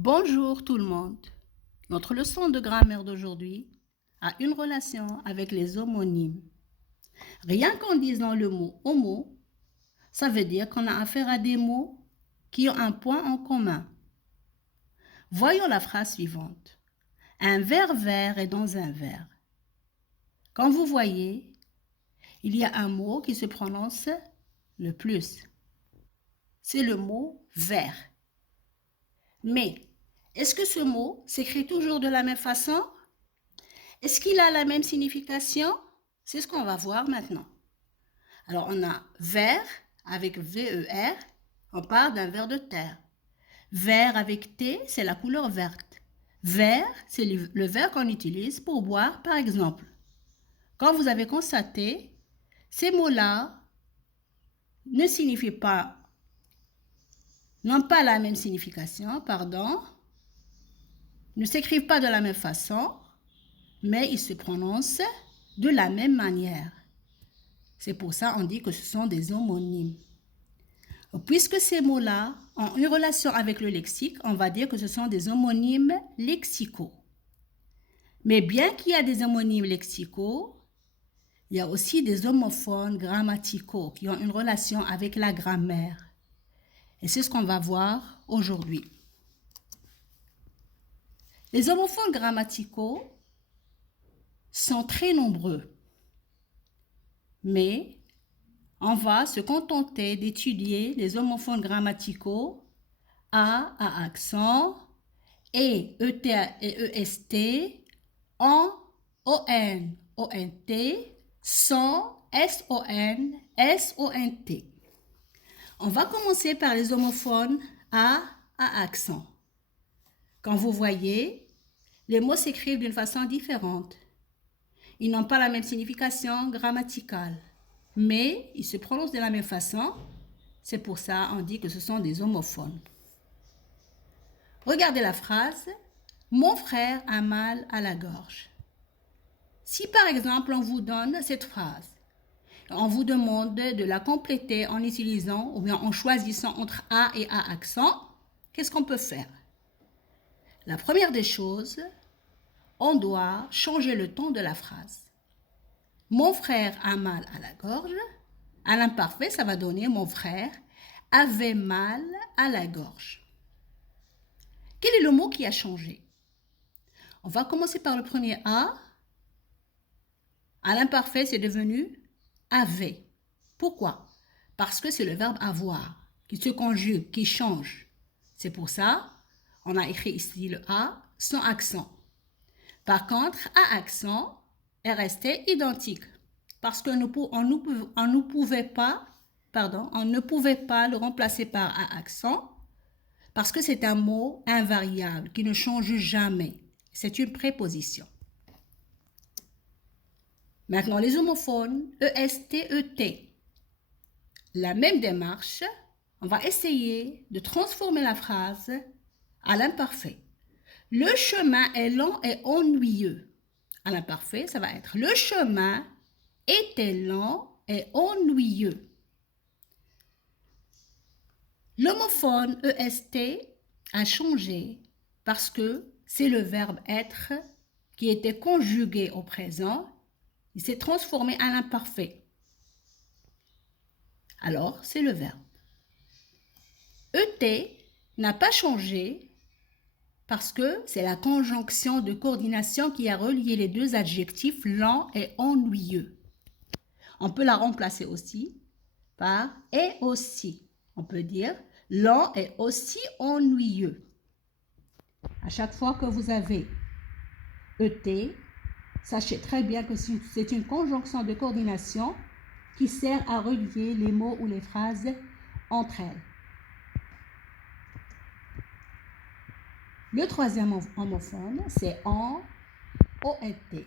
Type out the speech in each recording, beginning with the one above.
Bonjour tout le monde. Notre leçon de grammaire d'aujourd'hui a une relation avec les homonymes. Rien qu'en disant le mot homo, ça veut dire qu'on a affaire à des mots qui ont un point en commun. Voyons la phrase suivante. Un verre vert est dans un verre. Comme vous voyez, il y a un mot qui se prononce le plus. C'est le mot vert. Mais est-ce que ce mot s'écrit toujours de la même façon? Est-ce qu'il a la même signification? C'est ce qu'on va voir maintenant. Alors, on a vert avec V-E-R, on parle d'un ver de terre. Vert avec T, c'est la couleur verte. Vert, c'est le verre qu'on utilise pour boire, par exemple. Comme vous avez constaté, ces mots-là ne signifient pas, n'ont pas la même signification, ne s'écrivent pas de la même façon, mais ils se prononcent de la même manière. C'est pour ça qu'on dit que ce sont des homonymes. Puisque ces mots-là ont une relation avec le lexique, on va dire que ce sont des homonymes lexicaux. Mais bien qu'il y a des homonymes lexicaux, il y a aussi des homophones grammaticaux qui ont une relation avec la grammaire. Et c'est ce qu'on va voir aujourd'hui. Les homophones grammaticaux sont très nombreux. Mais on va se contenter d'étudier les homophones grammaticaux A à accent, et EST, en ON, ONT, SON, SONT. On va commencer par les homophones A à accent. Quand vous voyez, les mots s'écrivent d'une façon différente. Ils n'ont pas la même signification grammaticale, mais ils se prononcent de la même façon. C'est pour ça qu'on dit que ce sont des homophones. Regardez la phrase « Mon frère a mal à la gorge ». Si par exemple on vous donne cette phrase, on vous demande de la compléter en utilisant ou bien en choisissant entre A et A accent, qu'est-ce qu'on peut faire? La première des choses, on doit changer le ton de la phrase. Mon frère a mal à la gorge. À l'imparfait, ça va donner mon frère avait mal à la gorge. Quel est le mot qui a changé? On va commencer par le premier A. À l'imparfait, c'est devenu avait. Pourquoi? Parce que c'est le verbe avoir qui se conjugue, qui change. C'est pour ça, on a écrit ici le A sans accent. Par contre, à accent est resté identique parce qu'on ne pouvait pas le remplacer par A accent parce que c'est un mot invariable qui ne change jamais. C'est une préposition. Maintenant, les homophones EST, la même démarche, on va essayer de transformer la phrase à l'imparfait. Le chemin est long et ennuyeux. À l'imparfait, ça va être le chemin était lent et ennuyeux. L'homophone EST a changé parce que c'est le verbe être qui était conjugué au présent. Il s'est transformé à l'imparfait. Alors, c'est le verbe. ET n'a pas changé parce que c'est la conjonction de coordination qui a relié les deux adjectifs lent et ennuyeux. On peut la remplacer aussi par et aussi. On peut dire lent et aussi ennuyeux. À chaque fois que vous avez ET, sachez très bien que c'est une conjonction de coordination qui sert à relier les mots ou les phrases entre elles. Le troisième homophone, c'est en, ONT.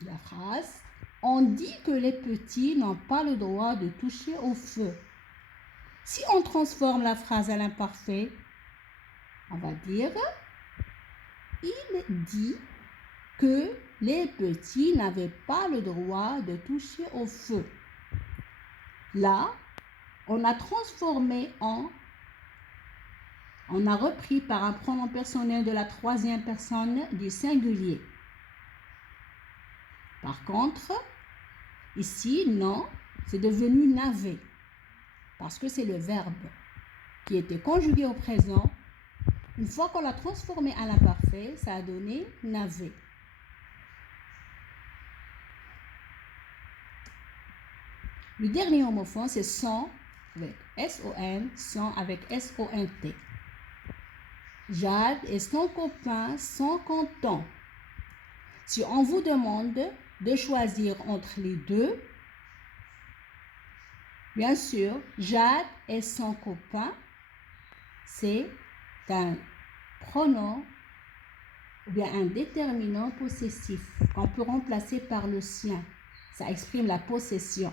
La phrase, on dit que les petits n'ont pas le droit de toucher au feu. Si on transforme la phrase à l'imparfait, on va dire, il dit que les petits n'avaient pas le droit de toucher au feu. Là, on a transformé en On a repris par un pronom personnel de la troisième personne du singulier. Par contre, ici, non, c'est devenu n'avait. Parce que c'est le verbe qui était conjugué au présent. Une fois qu'on l'a transformé à l'imparfait, ça a donné n'avait. Le dernier homophone, c'est son avec S-O-N, son avec S-O-N-T. Jade et son copain sont contents. Si on vous demande de choisir entre les deux, bien sûr, Jade et son copain, c'est un pronom ou bien un déterminant possessif qu'on peut remplacer par le sien. Ça exprime la possession.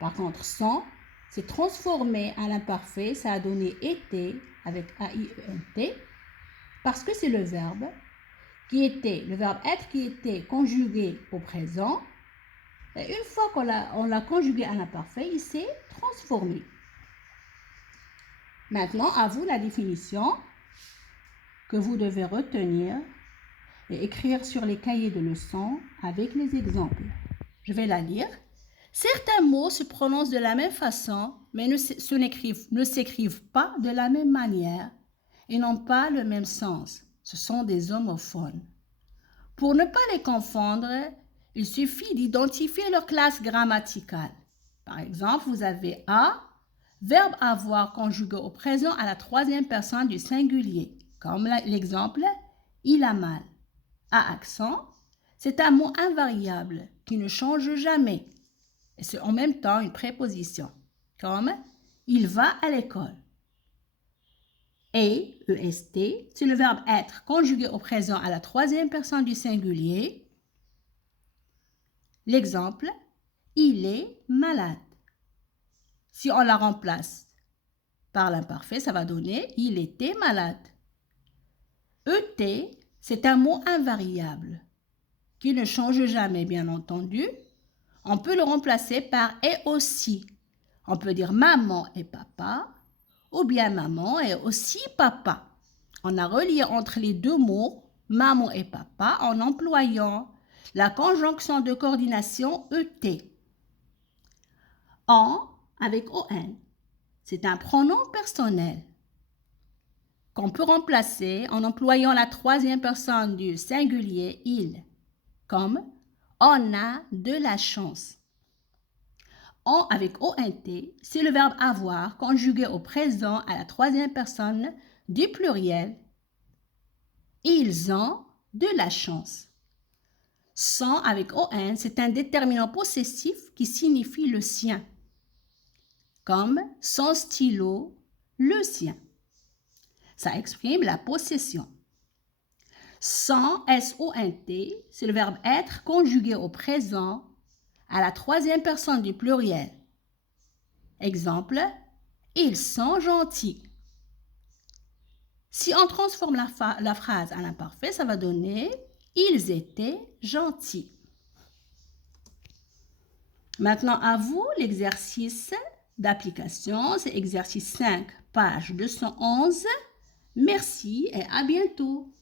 Par contre, son, c'est transformé à l'imparfait, ça a donné été avec A-I-E-N-T, parce que c'est le verbe être qui était conjugué au présent. Et une fois qu'on l'a conjugué à l'imparfait, il s'est transformé. Maintenant, à vous la définition que vous devez retenir et écrire sur les cahiers de leçons avec les exemples. Je vais la lire. Certains mots se prononcent de la même façon, mais ne s'écrivent pas de la même manière et n'ont pas le même sens. Ce sont des homophones. Pour ne pas les confondre, il suffit d'identifier leur classe grammaticale. Par exemple, vous avez A, verbe avoir conjugué au présent à la troisième personne du singulier, comme l'exemple « il a mal ». A accent, c'est un mot invariable qui ne change jamais. Et c'est en même temps une préposition, comme « il va à l'école ». Et, EST, c'est le verbe être conjugué au présent à la troisième personne du singulier. L'exemple, il est malade. Si on la remplace par l'imparfait, ça va donner il était malade. ET, c'est un mot invariable qui ne change jamais, bien entendu. On peut le remplacer par et aussi. On peut dire maman et papa, ou bien maman et aussi papa. On a relié entre les deux mots maman et papa en employant la conjonction de coordination ET. En avec ON, c'est un pronom personnel qu'on peut remplacer en employant la troisième personne du singulier il, comme on a de la chance. En avec ONT, c'est le verbe avoir conjugué au présent à la troisième personne du pluriel. Ils ont de la chance. Son avec ON, c'est un déterminant possessif qui signifie le sien, comme son stylo, le sien. Ça exprime la possession. Son, S-O-N-T, c'est le verbe être conjugué au présent à la troisième personne du pluriel. Exemple, ils sont gentils. Si on transforme la phrase à l'imparfait, ça va donner ils étaient gentils. Maintenant, à vous l'exercice d'application. C'est exercice 5, page 211. Merci et à bientôt.